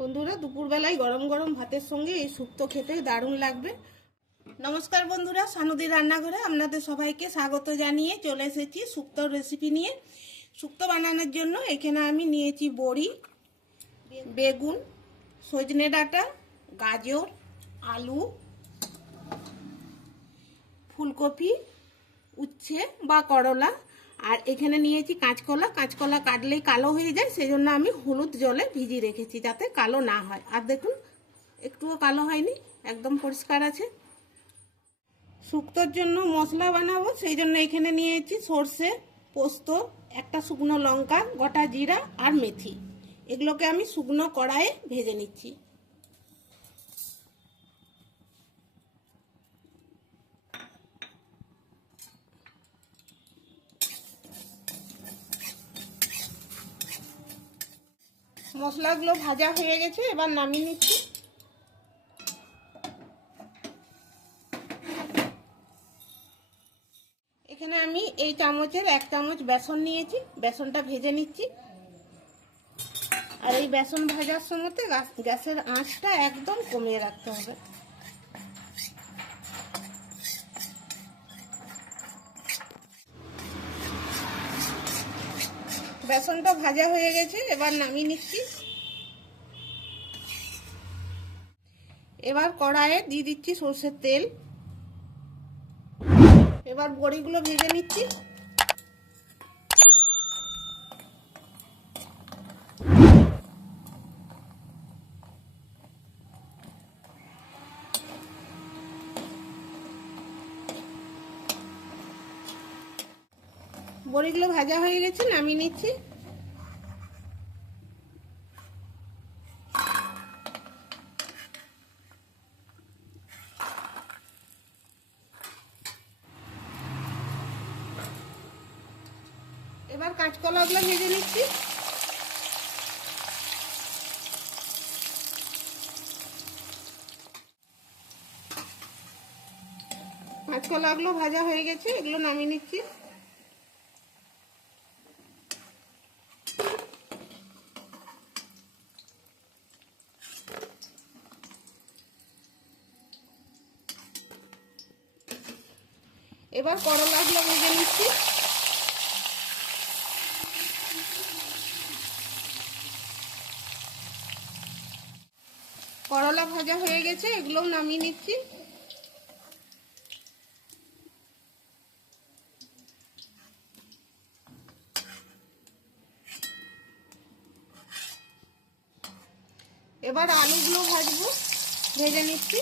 বন্ধুরা, দুপুরবেলায় গরম গরম ভাতের সঙ্গে এই শুক্তো খেতে দারুণ লাগবে। নমস্কার বন্ধুরা, সানুদি রান্নাঘরে আপনাদের সবাইকে স্বাগত জানিয়ে চলে এসেছি শুক্তোর রেসিপি নিয়ে। শুক্তো বানানোর জন্য এখানে আমি নিয়েছি বড়ি, বেগুন, সজনে ডাঁটা, গাজর, আলু, ফুলকপি, উচ্ছে বা করলা। আর এখানে নিয়েছি কাঁচকলা। কাঁচকলা কাটলেই কালো হয়ে যায় সেই জন্য আমি হলুদ জলে ভিজিয়ে রেখেছি যাতে কালো না হয়। আর দেখুন, একটুও কালো হয়নি, একদম পরিষ্কার আছে। শুক্তোর জন্য মশলা বানাবো, সেই জন্য এখানে নিয়েছি সর্ষে, পোস্ত, একটা শুকনো লঙ্কা, গোটা জিরা আর মেথি। এগুলোকে আমি শুকনো কড়াইয়ে ভেজে নিচ্ছি। মশলাগুলো ভাজা হয়ে গেছে, এবার নামিয়ে নিচ্ছি। এখানে আমি এই চামচের এক চামচ বেসন নিয়েছি, বেসনটা ভেজে নিচ্ছি। আর এই বেসন ভাজার সময়তে গ্যাসের আঁচটা একদম কমিয়ে রাখতে হবে। বেসনটা ভাজা হয়ে গেছে, এবার নামিয়ে নিচ্ছি। এবার কড়াইয়ে দিয়ে দিচ্ছি সর্ষের তেল। এবার বড়িগুলো ভেজে নিচ্ছি। বড়িগুলো ভাজা হয়ে গেছে, নামিয়ে নিচ্ছি। এবার কাঁচকলাগুলো ভেজে নিচ্ছি। কাঁচকলাগুলো ভাজা হয়ে গেছে, এগুলো নামিয়ে নিচ্ছি। এবার করলাগুলো ভেজে নিচ্ছি। করলা ভাজা হয়ে গেছে, এগুলোও নামিয়ে নিচ্ছি। এবার আলুগুলো ভাজবো, ভেজে নিচ্ছি।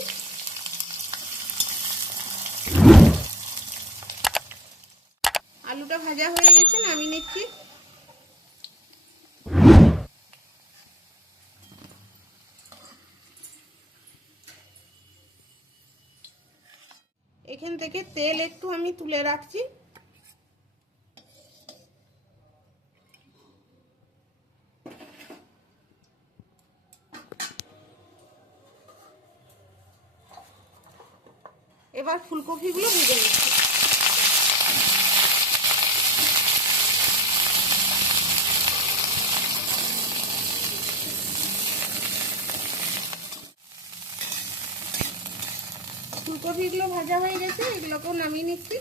ভাজা হয়ে গেছে আমি নিচ্ছি। এখান থেকে তেল একটু আমি তুলে রাখছি। এবার ফুলকপিগুলো ভেজে নিচ্ছি। ফুলকপিগুলো ভাজা হয়ে গেছে, এগুলোকেও নামিয়ে নিচ্ছি।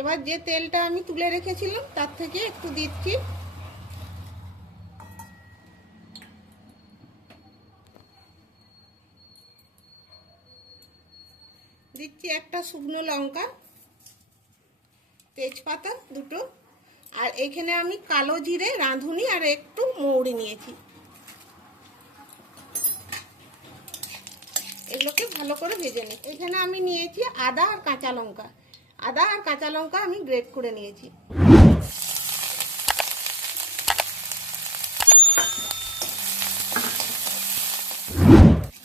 এবার যে তেলটা আমি তুলে রেখেছিলাম, তার থেকে একটু দিচ্ছি। দিচ্ছি একটা শুকনো লঙ্কা, তেজপাতা দুটো। আর এখানে আমি কালো জিরে, রাঁধুনি আর একটু মৌরি নিয়েছি। এগুলোকে ভালো করে ভেজে নিই। এখানে আমি নিয়েছি আদা আর কাঁচা লঙ্কা। আদা আর কাঁচা লঙ্কা আমি গ্রেট করে নিয়েছি।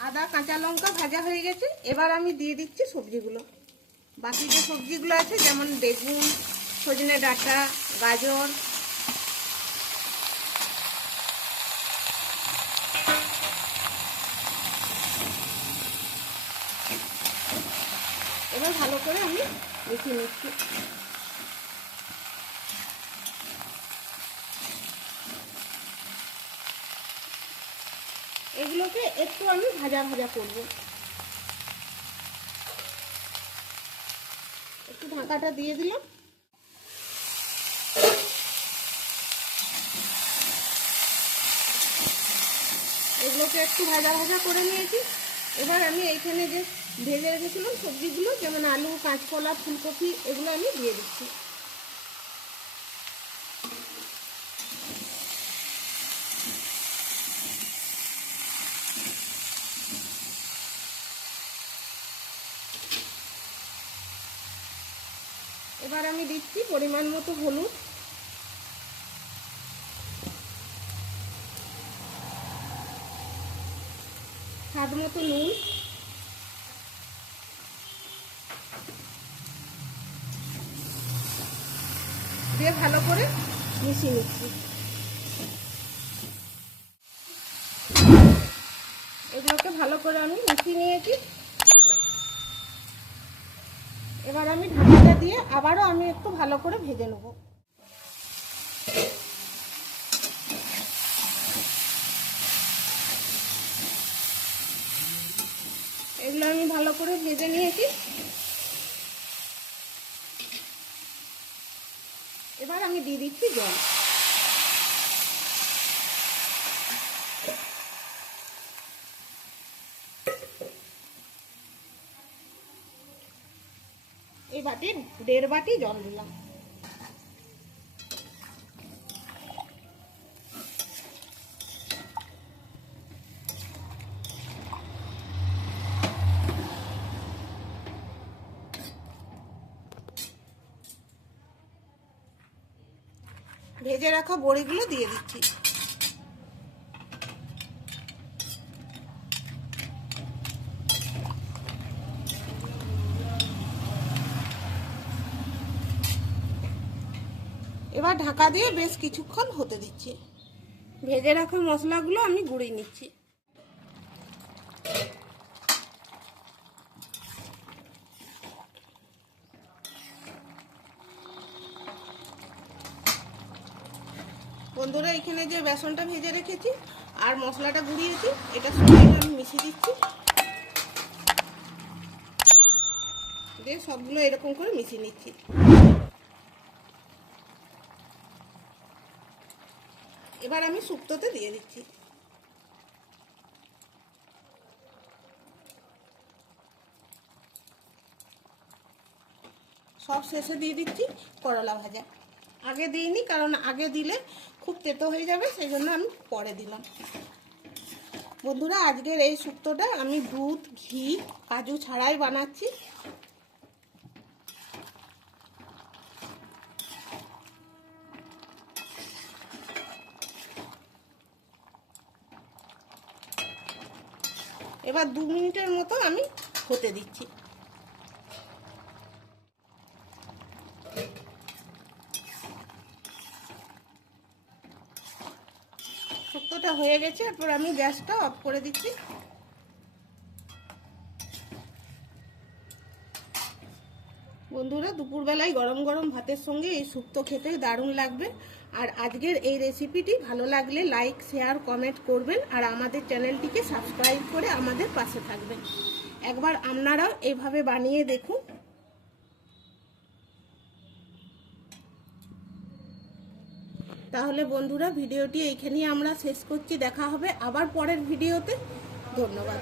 আদা, কাঁচা লঙ্কা ভাজা হয়ে গেছে। এবার আমি দিয়ে দিচ্ছি সবজিগুলো। বাকি যে সবজিগুলো আছে, যেমন বেগুন সজনে ডাঁটা, গাজর। এবার ভালো করে আমি মেখে নিচ্ছি। এগুলোকে একটু আমি ভাজা ভাজা করব। একটু ঢাকাটা দিয়ে দিলাম। এগুলোকে একটু ভাজা ভাজা করে নিয়েছি। এবার আমি এইখানে যে ভেজে রেখেছিলাম সবজিগুলো, যেমন আলু, কাঁচকলা, ফুলকপি, এগুলো আমি দিয়ে দিচ্ছি। এবার আমি দিচ্ছি পরিমাণ মতো হলুদ। স্বাদ মতো নুন। দিয়ে ভালো করে মিশিয়ে নিচ্ছি। এগুলোকে ভালো করে আমি মিশিয়ে নিয়েছি। এবার আমি ঢাকাটা দিয়ে আবারও আমি একটু ভালো করে ভেজে নেব। এগুলো আমি ভালো করে ভেজে নিয়েছি। এবার আমি দিয়ে দিচ্ছি জল। এই বাটির দেড় বাটি জল দিলাম। ভেজে রাখা বড়িগুলো দিয়ে দিচ্ছি। এবার ঢাকা দিয়ে বেশ কিছুক্ষণ হতে দিচ্ছি। ভেজে রাখা মশলাগুলো আমি গুঁড়িয়ে নিচ্ছি। বন্ধুরা এখানে যে বেসনটা ভেজে রেখেছি আর মশলাটা গুঁড়িয়েছি, এটা আমি মিশিয়ে দিচ্ছি। দিয়ে সবগুলো এরকম করে মিশিয়ে নিচ্ছি। এবার আমি শুক্তোতে দিয়ে দিচ্ছি। সব শেষে দিয়ে দিচ্ছি করলা ভাজা। আগে দিইনি, কারণ আগে দিলে খুব তেতো হয়ে যাবে, সেই জন্য আমি পরে দিলাম। বন্ধুরা, আজকের এই শুক্তোটা আমি দুধ, ঘি, কাজু ছাড়াই বানাচ্ছি। এবার দু মিনিটের মতো আমি হতে দিচ্ছি। শুক্তোটা হয়ে গেছে, এরপর আমি গ্যাসটা অফ করে দিচ্ছি। বন্ধুরা, দুপুরবেলায় গরম গরম ভাতের সঙ্গে এই শুক্তো খেতে দারুণ লাগবে। আর আজকের এই রেসিপিটি ভালো লাগলে লাইক শেয়ার কমেন্ট করবেন আর আমাদের চ্যানেলটিকে সাবস্ক্রাইব করে আমাদের পাশে থাকবেন। একবার আপনারাও এইভাবে বানিয়ে দেখুন। তাহলে বন্ধুরা ভিডিওটি এইখানেই আমরা শেষ করছি। দেখা হবে আবার পরের ভিডিওতে। ধন্যবাদ।